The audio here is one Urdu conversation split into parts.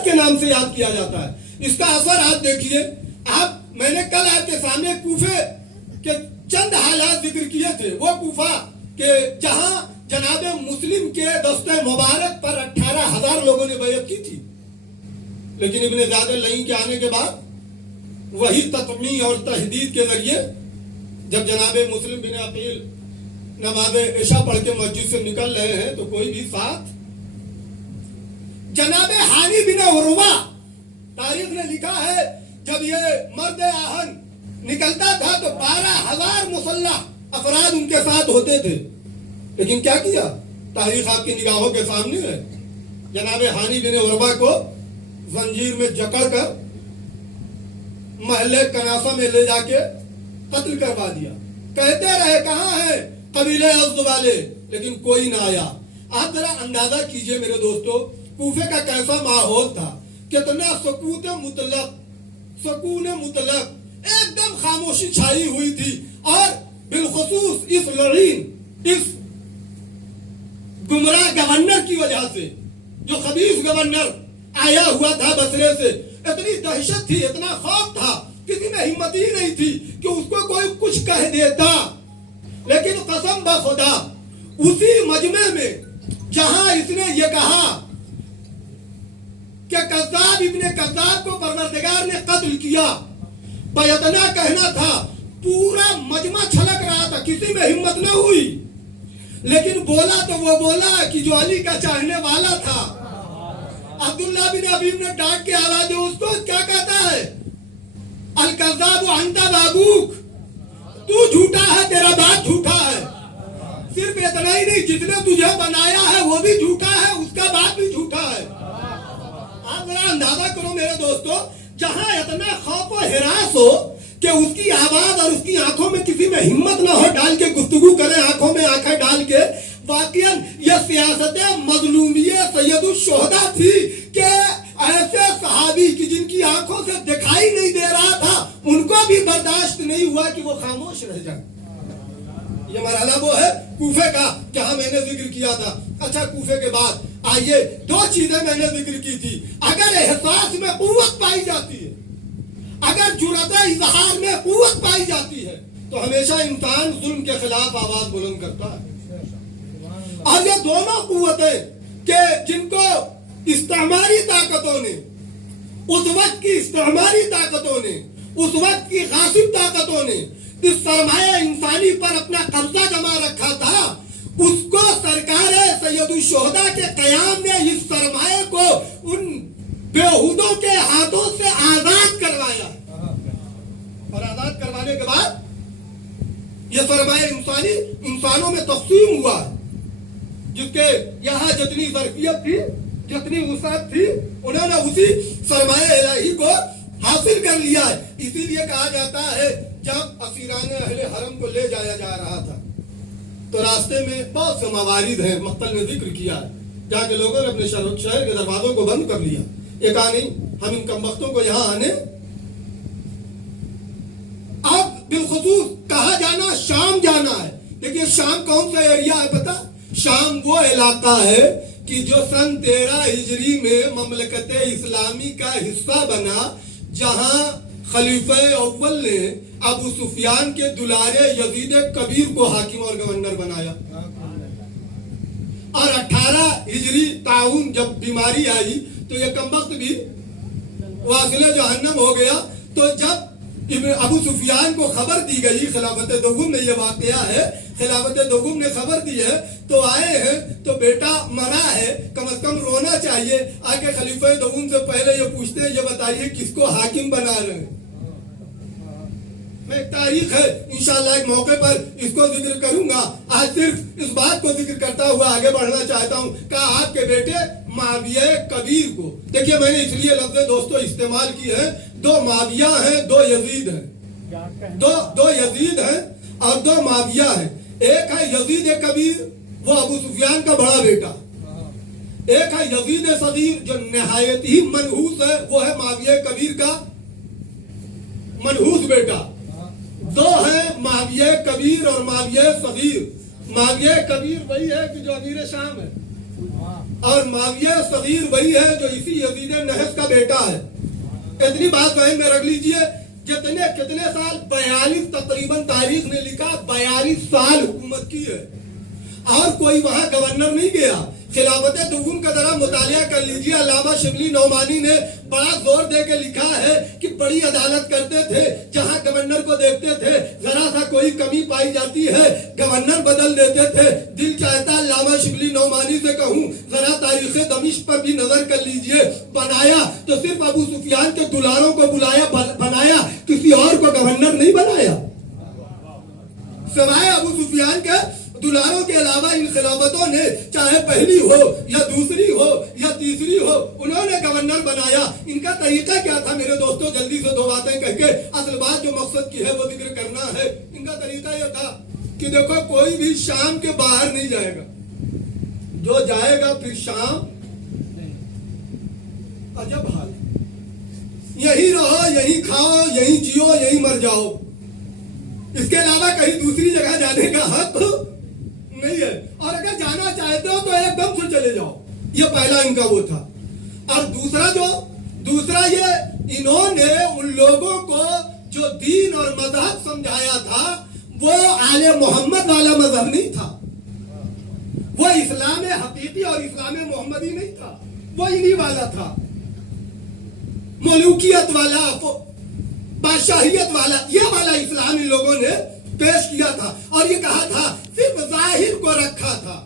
شریعت کے نام سے یاد کیا جاتا ہے. اس کا اثر آپ دیکھیے. میں نے کل آپ کے سامنے کوفے کے چند حالات ذکر کیے تھے. وہ کوفہ کہ جہاں جناب مسلم کے دستہ مبارک پر 18,000 لوگوں نے بیعت کی تھی، لیکن ابن زیاد اللعین کے آنے کے بعد وہی تطمیع اور تحدید کے ذریعے جب جناب مسلم بن عقیل نماز عشاء پڑھ کے مسجد سے نکل رہے ہیں تو کوئی بھی ساتھ. جناب ہانی بن عروہ، تاریخ نے لکھا ہے جب یہ مرد آہن نکلتا تھا تو 12,000 مسلح افراد ان کے ساتھ ہوتے تھے، لیکن کیا کیا؟ تاریخ آپ کی نگاہوں کے سامنے ہے. جناب ہانی بن عروہ کو زنجیر میں جکڑ کر محلے کناسہ میں لے جا کے قتل کروا دیا. کہتے رہے کہاں ہے قبیلے ازد والے، لیکن کوئی نہ آیا. آپ ذرا اندازہ کیجئے میرے دوستو کوفے کا کیسا ماحول تھا. کتنا سکون مطلق، ایک دم خاموشی چھائی ہوئی تھی. اور بالخصوص اس لعین، اس گمراہ گورنر کی وجہ سے، جو خبیث گورنر آیا ہوا تھا بصرے سے، اتنی دہشت تھی، اتنا خوف تھا، کسی میں ہمت ہی نہیں تھی کہ اس کو کوئی کچھ کہہ دیتا. لیکن قسم بخدا اسی مجمع میں جہاں اس نے یہ کہا کہ کذاب ابن کذاب کو پروردگار نے قتل کیا، بیتنا کہنا تھا، پورا مجمع چھلک رہا تھا، کسی میں ہمت نہ ہوئی. لیکن بولا تو وہ بولا کہ جو علی کا چاہنے والا تھا. عبداللہ بن ابی نے ڈانٹ کے آواز دے، اس کو کیا کہتا ہے؟ الکذاب انت بابوک، تو جھوٹا ہے، تیرا باپ جھوٹا ہے. صرف اتنا ہی نہیں، جس نے تجھے بنایا ہے وہ بھی جھوٹا ہے، اس کا باپ بھی جھوٹا ہے. آپ ذرا اندازہ کرو میرے دوستو، جہاں اتنا خوف و ہراس ہو کہ اس کی آواز اور اس کی آنکھوں میں کسی میں ہمت نہ ہو ڈال کے گفتگو کرے، آنکھوں میں آنکھیں ڈال کے. واقعاً یہ سیاست مظلومیہ سید الشہداء تھی کہ ایسے صحابی کی جن کی آنکھوں سے دکھائی نہیں دے رہا تھا، ان کو بھی برداشت نہیں ہوا کہ وہ خاموش رہ جائے. یہ مرحلہ وہ ہے کوفے کا جہاں میں نے ذکر کیا تھا. اچھا، کوفے کے بعد آئیے، دو چیزیں میں نے ذکر کی تھی. اگر احساس میں قوت پائی جاتی ہے، اگر جرأت اظہار میں قوت پائی جاتی ہے، تو ہمیشہ انسان ظلم کے خلاف آواز بلند کرتا ہے. اور یہ دونوں قوتیں کہ جن کو استعماری طاقتوں نے، اس وقت کی استعماری طاقتوں نے، اس وقت کی غاصب طاقتوں نے اس سرمایہ انسانی پر اپنا قبضہ جما رکھا تھا، اس کو سرکار سید الشہداء کے قیام نے اس سرمایہ کو ان بیہودوں کے ہاتھوں سے آزاد کروایا. اور آزاد کروانے کے بعد یہ سرمایہ انسانی انسانوں میں تقسیم ہوا، جس کے یہاں جتنی ظرفیت تھی، جتنی وسعت تھی، انہوں نے اسی سرمایہ الہی کو حاصل کر لیا ہے. اسی لیے کہا جاتا ہے جب اسیران اہل حرم کو لے جایا جا رہا تھا تو راستے میں بہت سے موارد ہیں، مقتل نے ذکر کیا ہے، جہاں کے لوگوں نے اپنے شہر کے دروازوں کو بند کر لیا. یہ کہا نہیں، ہم ان کمبختوں کو یہاں آنے. اب بالخصوص کہا جانا شام جانا ہے. دیکھیے شام کون سا ایریا ہے پتا؟ شام وہ علاقہ ہے کہ جو سن 13 ہجری میں مملکت اسلامی کا حصہ بنا، جہاں خلیفہ اول نے ابو سفیان کے دلارے یزید کبیر کو حاکم اور گورنر بنایا. اور 18 ہجری طاعون جب بیماری آئی تو یہ کمبخت بھی واصل جہنم ہو گیا. تو جب ابو سفیان کو خبر دی گئی، خلافت دوم میں یہ واقعہ ہے، خلافت دوم نے خبر دی ہے تو آئے ہیں تو بیٹا مرا ہے، کم از کم رونا چاہیے. آگے خلیفہ دوم سے پہلے یہ پوچھتے ہیں، یہ بتائیے کس کو حاکم بنا رہے ہیں. میں ایک تاریخ ہے، انشاءاللہ ایک موقع پر اس کو ذکر کروں گا. آج صرف اس بات کو ذکر کرتا ہوا آگے بڑھنا چاہتا ہوں کہ آپ کے بیٹے معاویہ کبیر کو، دیکھیے میں نے اس لیے لفظ دوستو استعمال کی ہے، دو معاویہ ہیں، دو یزید ہیں، دو یزید ہیں اور دو معاویہ ہیں. ایک ہے یزید کبیر، وہ ابو سفیان کا بڑا بیٹا. ایک ہے یزید صغیر جو نہایت ہی منحوس ہے، وہ ہے معاویہ کبیر کا منحوس بیٹا. دو ہیں معاویہ کبیر اور معاویہ صغیر. معاویہ کبیر وہی ہے کہ جو امیر شام ہے، اور معاویہ صغیر وہی ہے جو اسی یزید نحس کا بیٹا ہے. اتنی بات ذہن میں رکھ لیجئے. کتنے سال 42 تقریباً تاریخ نے لکھا 42 سال حکومت کی ہے اور کوئی وہاں گورنر نہیں گیا. خلافت دوم کا ذرا مطالعہ کر لیجئے. علامہ شبلی نعمانی نے بڑا زور دے کے لکھا ہے کہ بڑی عدالت کرتے تھے. جہاں گورنر کو دیکھتے تھے ذرا سا کوئی کمی پائی جاتی ہے گورنر بدل دیتے تھے. دل چاہتا علامہ شبلی نعمانی سے کہوں ذرا تاریخ دمشق پر بھی نظر کر لیجئے. بنایا تو صرف ابو سفیان کے دلاروں کو بنایا, کسی اور کو گورنر نہیں بنایا. سوائے ابو سفیان کے دلاروں کے علاوہ ان خلافتوں نے چاہے پہلی ہو یا دوسری ہو یا تیسری ہو انہوں نے گورنر بنایا. ان کا طریقہ کیا تھا میرے دوستوں؟ جلدی سے دو باتیں کہہ کے اصل بات جو مقصد کی ہے وہ ذکر کرنا ہے. ان کا طریقہ یہ تھا کہ دیکھو کوئی بھی شام کے باہر نہیں جائے گا. جو جائے گا پھر شام عجب حال ہے. یہی رہو, یہی کھاؤ, یہی جیو, یہی مر جاؤ. اس کے علاوہ کہیں دوسری جگہ جانے کا حق نہیں ہے. اور اگر جانا چاہتے ہو تو ایک دم سے چلے جاؤ. یہ پہلا ان کا وہ تھا. اور دوسرا یہ انہوں نے ان لوگوں کو جو دین اور مذہب سمجھایا تھا وہ آل محمد والا مذہب نہیں تھا. وہ اسلام حقیقی اور اسلام محمدی نہیں تھا. وہ انہی والا تھا, ملوکیت والا, بادشاہیت والا. یہ والا اسلام ان لوگوں نے پیش کیا تھا. اور یہ کہا تھا صرف ظاہر کو رکھا تھا,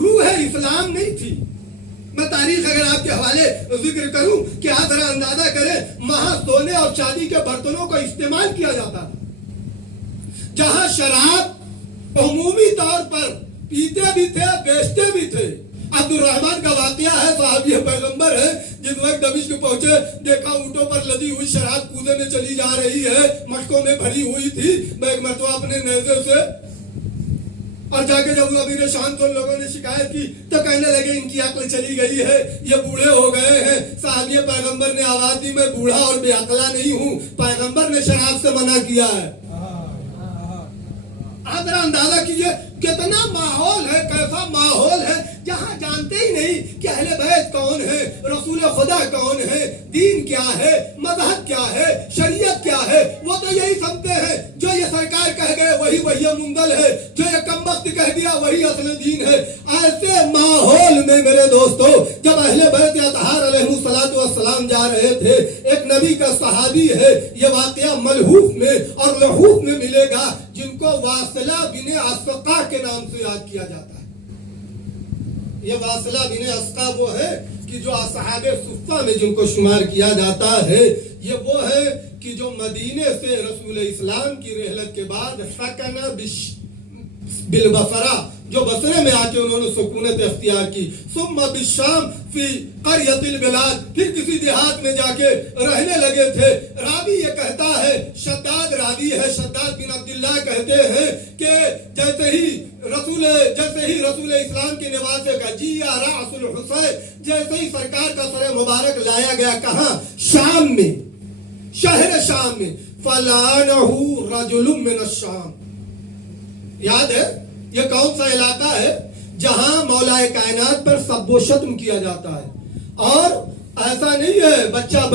روح اسلام نہیں تھی. میں تاریخ اگر آپ کے حوالے ذکر کروں کہ آپ ذرا اندازہ کریں, وہاں سونے اور چاندی کے برتنوں کو استعمال کیا جاتا تھا. جہاں شراب عمومی طور پر پیتے بھی تھے, بیچتے بھی تھے. عبد الرحمن کا واقعہ ہے, صحابی پیغمبر ہے, جس وقت دمشق پہنچے دیکھا اونٹوں پر لدی ہوئی شراب کوزے میں چلی جا رہی ہے, مٹکوں میں بھری ہوئی تھی. میں ایک مرتبہ اپنے نیزے سے اور جا کے جب امیر شان تو لوگوں نے شکایت کی تو کہنے لگے ان کی عقل چلی گئی ہے, یہ بوڑھے ہو گئے ہیں. صحابی پیغمبر نے آواز دی میں بوڑھا اور بے عقلا نہیں ہوں, پیغمبر نے شراب سے منع کیا ہے. آپ ذرا اندازہ کیجئے کتنا ماحول ہے, کیسا ماحول ہے جہاں جانتے ہی نہیں کہ اہل بیت کون ہے, رسول خدا کون ہے, دین کیا ہے, مذہب کیا ہے, شریعت کیا ہے. وہ تو یہی سمجھتے ہیں جو یہ سرکار کہہ گئے وہی وہی منگل ہے, جو یہ کم وقت کہہ دیا وہی اصل دین ہے. ایسے ماحول میں میرے دوستو جب اہل بیت اطہار علیہ الصلوۃ والسلام جا رہے تھے, ایک نبی کا صحابی ہے, یہ واقعہ ملحوف میں اور لحوف میں ملے گا, جن کو واصلہ بن اسقا کے نام سے یاد کیا جاتا ہے. یہ واصلہ بن اسقا وہ ہے کہ جو اصحاب صفہ میں جن کو شمار کیا جاتا ہے. یہ وہ ہے کہ جو مدینے سے رسول اسلام کی رحلت کے بعد سکن بالبصرہ, جو بصرے میں آ کے انہوں نے سکونت اختیار کی. ثم بالشام فی قریۃ البلاد, پھر کسی دیہات میں جا کے رہنے لگے تھے. راوی یہ کہتا ہے, شداد راوی ہے, شداد بن عبداللہ کہتے ہیں کہ جیسے ہی رسول اسلام کے نواسے کا جیا رأس الحسین, جیسے ہی سرکار کا سر مبارک لایا گیا کہاں, شام میں, شہر شام میں. فلعنہ رجل من الشام, یاد ہے یہ کون سا علاقہ ہے جہاں مولا کائنات پر سب و شتم کیا جاتا ہے. اور ایسا نہیں ہے بچہ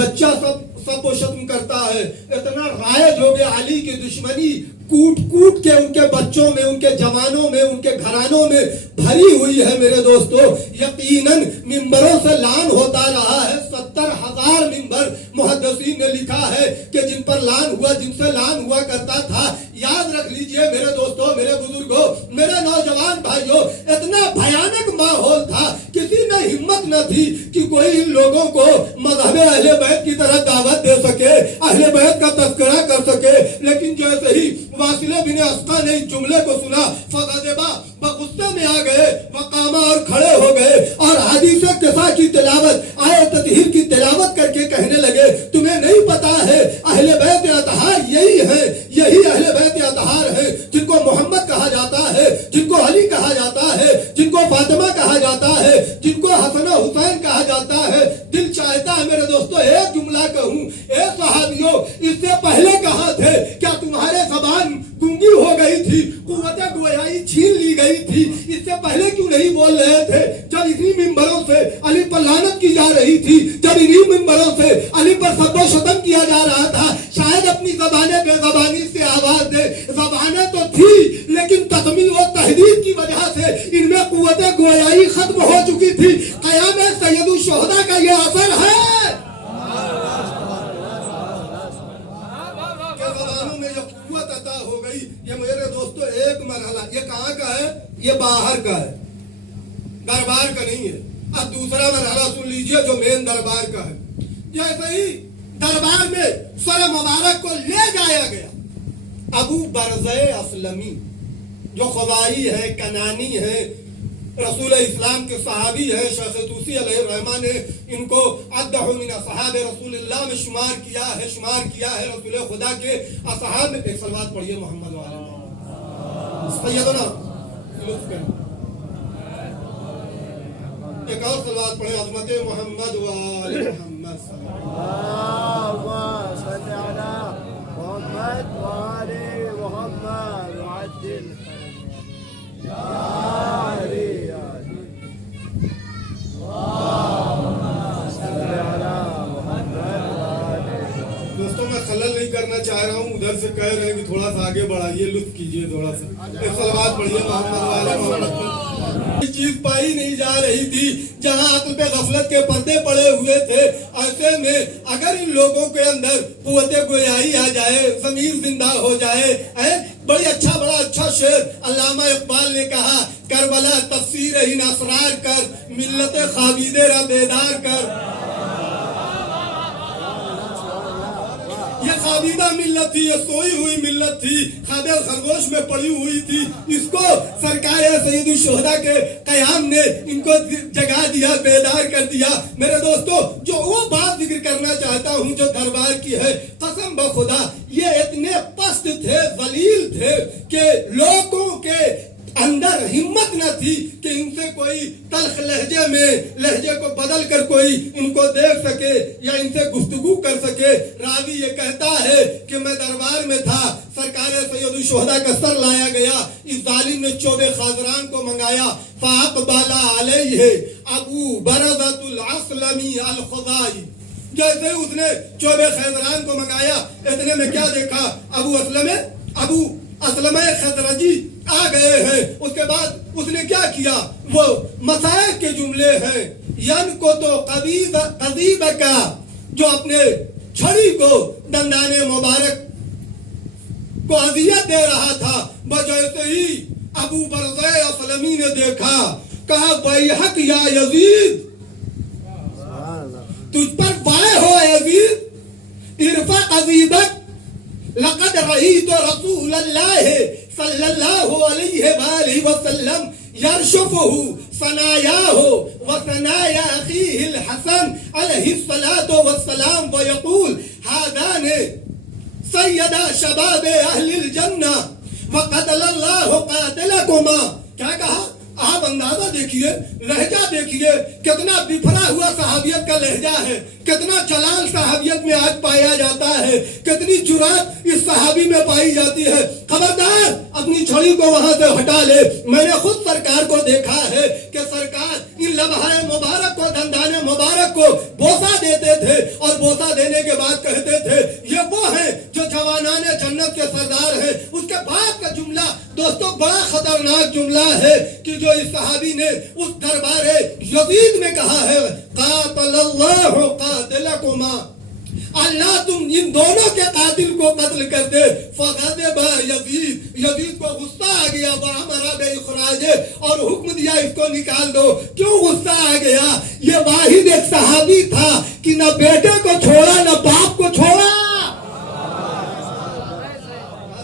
سب و شتم کرتا ہے. اتنا رائج ہو گیا علی کی دشمنی, کوٹ کے ان کے بچوں میں, ان کے جوانوں میں, ان کے گھرانوں میں بھری ہوئی ہے میرے دوستو. یقیناً ممبروں سے لعن ہوتا رہا ہے. 70,000 ممبر محدثین نے لکھا ہے کہ جن پر لعن ہوا, جن سے لعن ہوا کرتا تھا. یاد رکھ لیجئے میرے دوستو, میرے بزرگوں, میرے نوجوان بھائیوں, اتنا بھیانک ماحول تھا, کسی میں ہمت نہ تھی کہ کوئی ان لوگوں کو مذہب اہل بیت کی طرح دعوت دے سکے, اہل بیت کا تذکرہ کر سکے. لیکن جیسے ہی واصلہ بن اسقا نے اس جملے کو سنا, فغضبا, غصے میں آ گئے, وقاما, اور کھڑے ہو گئے, اور حدیث قصہ کی تلاوت, آیت تطہیر کی تلاوت کر کے کہنے لگے تمہیں نہیں پتا ہے اہل بیت اطہار یہی ہے, یہی اہل بیت اطہار ہے جن کو محمد کہا جاتا ہے, جن کو علی کہا جاتا ہے, جن کو فاطمہ کہا جاتا ہے, جن کو حسن و حسین کہا جاتا ہے. دل چاہتا ہے میرے دوستو ایک جملہ کہوں, اے صحابیوں, اس سے پہلے کہاں تھے؟ کیا تمہارے زبان گونگی ہو گئی تھی, قوت گویائی چھین لی گئی تھی؟ اس سے پہلے کیوں نہیں بول رہے تھے؟ جب اتنی رہی تھی، جب انہی منبروں سے علی پر سب و شتم کیا جا رہا تھا، شاید اپنی زبان بے زبانی سے آواز دے، زبانیں تو تھی لیکن تخمین و تحدید کی وجہ سے ان میں قوت گویائی ختم ہو چکی تھی۔ قیام سید الشہداء کا یہ اثر ہے کہ زبانوں میں جو قوت عطا ہو گئی۔ یہ میرے دوستو ایک مرحلہ، یہ کہاں کا ہے؟ یہ باہر کا ہے، دربار کا نہیں ہے۔ اب دوسرا مرحلہ سن لیجئے جو مین دربار کا ہے۔ جیسے ہی دربار میں سر مبارک کو لے جایا گیا، ابو برزہ اسلمی جو خزائی ہے، کنانی ہے، رسول اسلام کے صحابی ہے، شیخ طوسی علیہ الرحمہ نے ان کو عدہ من اصحاب رسول اللہ میں شمار کیا ہے رسول خدا کے اصحاب میں۔ ایک صلوات پڑھیے محمد وعلی سیدنا، ایک اور صلوات پڑھے عظمت محمد وعلی محمد صلی دوستوں میں خلل نہیں کرنا چاہ رہا ہوں، ادھر سے کہہ رہے ہیں کہ تھوڑا سا آگے بڑھائیے، لطف کیجئے تھوڑا سا۔ ایک صلوات پڑھیے محمد وعلی محمد۔ چیز پائی نہیں جا رہی تھی، جہاں عقل پہ غفلت کے پردے پڑے ہوئے تھے، ایسے میں اگر ان لوگوں کے اندر قوت گویائی آ جائے، ضمیر زندہ ہو جائے، بڑا اچھا شعر علامہ اقبال نے کہا، کربلا تفسیر ان اسرار کر، ملت خوابیدے را بیدار کر۔ یہ خوابیدہ ملت تھی، یہ سوئی ہوئی ملت تھی، خواب خرگوش میں پڑی ہوئی تھی، اس کو سرکار سید الشہداء کے قیام نے ان کو جگا دیا، بیدار کر دیا۔ میرے دوستو جو وہ بات ذکر کرنا چاہتا ہوں جو دربار کی ہے، قسم بخدا یہ اتنے پست تھے، ذلیل تھے کہ لوگوں کے اندر ہمت نہ تھی کہ ان سے کوئی تلخ لہجے میں لہجے کو بدل کر کوئی ان کو دیکھ سکے یا ان سے گفتگو کر سکے۔ راوی یہ کہتا ہے کہ میں دربار میں تھا، سرکار سید الشہداء کا سر لایا گیا، اس ظالم نے چوب خازران کو منگایا، فاقبل علیہ ابو برزۃ الاسلمی الخزائی۔ جیسے اس نے چوب خازران کو منگایا، اتنے میں کیا دیکھا؟ ابو اسلم خزرجی آ گئے ہیں۔ اس کے بعد اس نے کیا کیا؟ وہ مسائل کے جملے ہیں، ین کو تو قضیب کا، جو اپنے چھڑی کو دندان مبارک کو اذیت دے رہا تھا، بجیسے ہی ابو برزہ اسلمی نے دیکھا، کہا بیحق یا یزید، تجھ پر وائے ہو یزید، ارفع قضیبک، لقد رأیت رسول اللہ صلی اللہ علیہ وآلہ وسلم یرشفہ ثنایاہ وثنایا اخیہ الحسن علیہ الصلاة والسلام ویقول ہذان سیدہ شباب اہل الجنہ وقتل اللہ قاتلکما۔ کیا کہا؟ آپ اندازہ دیکھیے، لہجہ دیکھیے، کتنا بفرا ہوا صحابیت کا لہجہ ہے، کتنا جلال صحابیت میں آج پایا جاتا ہے، کتنی جرات اس صحابی میں پائی جاتی ہے۔ خبردار اپنی چھڑی کو وہاں سے ہٹا لے۔ میں نے خود سرکار کو دیکھا ہے کہ سرکار ان لمحہ مبارک کو، دندان مبارک کو بوسہ دیتے تھے اور بوسہ دینے کے بعد کہتے تھے یہ وہ ہیں جو جوانان جنت کے سردار ہیں۔ اس کے بعد کا جملہ دوستو بڑا خطرناک جملہ ہے کہ جو اس صحابی نے اس دربار یزید میں کہا ہے، قاتل اللہ قاتلکما، اللہ تم ان دونوں کے قاتل کو قتل کر دے۔ فغضب یزید کو غصہ آ گیا، وامر باخراجہ، اور حکم دیا اس کو نکال دو۔ کیوں غصہ آ گیا؟ یہ واحد ایک صحابی تھا کہ نہ بیٹے کو چھوڑا نہ باپ کو چھوڑا۔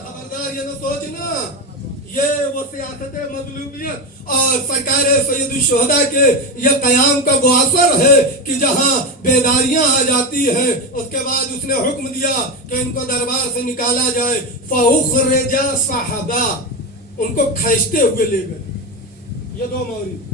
خبردار یہ نہ سوچنا یہ وہ سیاست مظلومیت اور سرکار سید الشہداء کے یہ قیام کا وہ اثر ہے کہ جہاں بیداریاں آ جاتی ہیں۔ اس کے بعد اس نے حکم دیا کہ ان کو دربار سے نکالا جائے۔ فاخرج صحابہ، ان کو کھینچتے ہوئے لے گئے۔ یہ دو مورد۔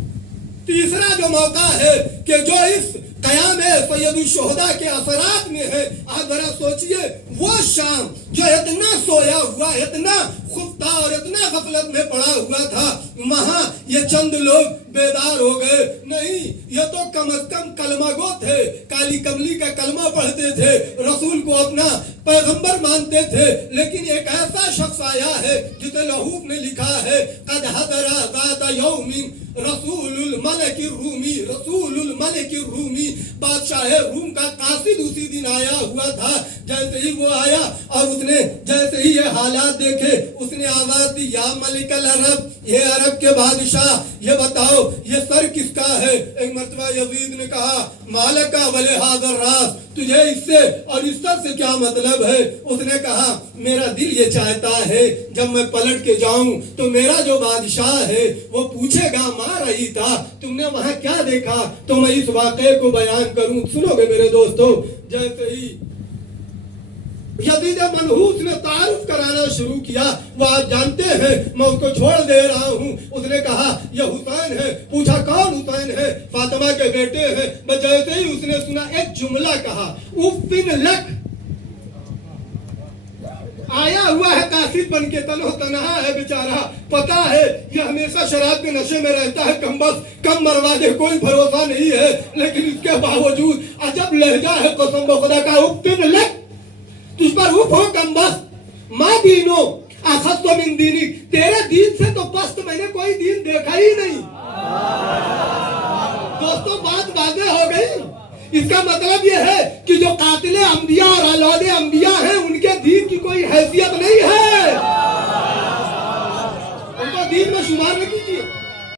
تیسرا جو موقع ہے کہ جو اس قیام سید الشہداء کے اثرات میں ہے، آپ ذرا سوچئے وہ شام جو اتنا سویا ہوا، اتنا خفتہ اور اتنا غفلت میں پڑا ہوا تھا، وہاں یہ چند لوگ بیدار ہو گئے؟ نہیں، یہ تو کم از کم کلمہ گو تھے، کالی کملی کا کلمہ پڑھتے تھے، رسول کو اپنا پیغمبر مانتے تھے، لیکن ایک ایسا شخص آیا ہے جسے لہوب نے لکھا ہے قد حضر ذات یوم رسول الملک الرومی، رسول الملک الرومی، بادشاہ روم کا قاصد اسی دن آیا ہوا تھا۔ جیسے ہی وہ آیا اور اس نے جیسے ہی یہ حالات دیکھے، اس نے آواز دی یا ملک العرب، یہ عرب کے بادشاہ، یہ بتاؤ یہ سر کس کا ہے؟ ایک مرتبہ یزید نے کہا مالکا ولہذا الراس، تجھے اس سے اور اس سر سے کیا مطلب ہے؟ اس نے کہا میرا دل یہ چاہتا ہے جب میں پلٹ کے جاؤں تو میرا جو بادشاہ ہے وہ پوچھے گا ماں رہی تھا تم نے وہاں کیا دیکھا، تو میں اس واقعے کو بیان کروں۔ سنو گے میرے دوستو، جیسے ہی یزید منحوس نے تعارف کرانا شروع کیا، وہ آپ جانتے ہیں میں اس کو چھوڑ دے رہا ہوں، اس نے کہا یہ حسین ہے، پوچھا کون حسین ہے؟ فاطمہ کے بیٹے ہیں۔ بس جیسے ہی اس نے سنا ایک جملہ کہا اُفٍ لک، آیا ہوا ہے قاصد بن کے، تنہا ہے بیچارہ، پتا ہے یہ ہمیشہ شراب کے نشے میں رہتا ہے، کم مروا دے، کوئی بھروسہ نہیں ہے، لیکن اس کے باوجود عجب لہجہ ہے قسم بخدا کا، اُفٍ لک، تجھ پر اف ہو کم بس، ما دینو اخذت من دینی، تیرے دین سے تو پست میں نے کوئی دین دیکھا ہی نہیں۔ دوستوں بات واضح ہو گئی، اس کا مطلب یہ ہے کہ جو قاتل انبیاء اور اولاد انبیاء ہیں ان کے دین کی کوئی حیثیت نہیں ہے، ان کو دین میں شمار نہ کیجیے۔